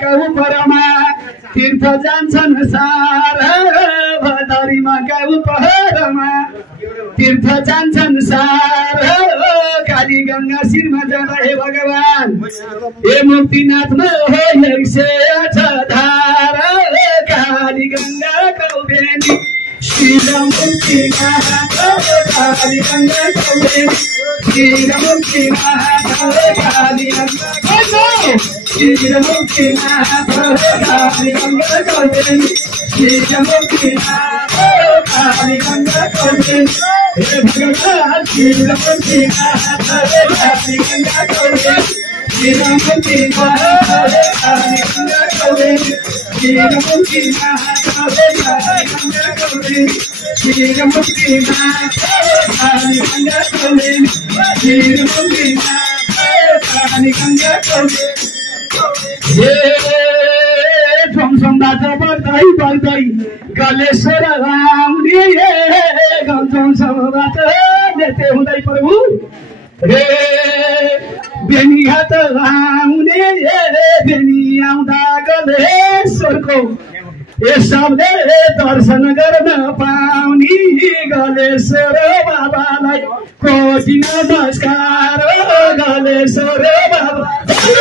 का उपरमा तीर्थ जान्छन् सारभद्रीमा का उपरमा तीर्थ जान्छन् सार काली गंगा शिरमा जाँदा हे भगवान हे मुक्तिनाथमा हो 108 धार काली गंगा कौबेनी शिव मुक्तिनाथ काली गंगा कौबेनी शिव मुक्तिनाथ काली गंगा शिव मुक्तिनाथ काली गंगा कौबेनी शिव मुक्तिनाथ काली गंगा कौबेनी हे भगवान शिव मुक्तिनाथ काली गंगा कौबेनी शिव मुक्तिनाथ काली गंगा कौबेनी शिव मुक्तिनाथ काली गंगा कौबेनी शिव मुक्तिनाथ काली गंगा कौबेनी शिव मुक्तिनाथ काली गंगा कौबेनी हे झमझमबाट बग्दै बग्दै गलेश्वर आउने झमझमबाट नेते हुँदै प्रभु हे बेनी घाट आउने बेनी आउँदा गलेश्वरको सबले दर्शन गर्न पाउने गलेश्वर बाबालाई कोटि नमस्कार गलेश्वर बाबा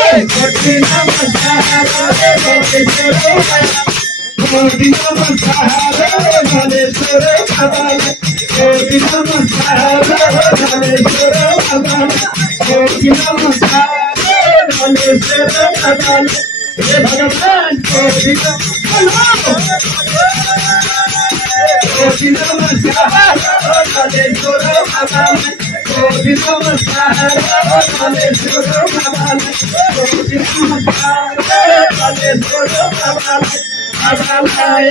कोटि नमस्कार गलेश्वर कोटि नमस्कार गलेश्वर बाबालाई कोटि नमस्कार गलेश्वर बाबालाई कोटि नमस्कार गलेश्वर बाबालाई हे भगवान कोटि नमस्कार गलेश्वर बाबालाई कोटि नमस्कार गलेश्वर बाबालाई कोटि नमस्कार गलेश्वर बाबालाई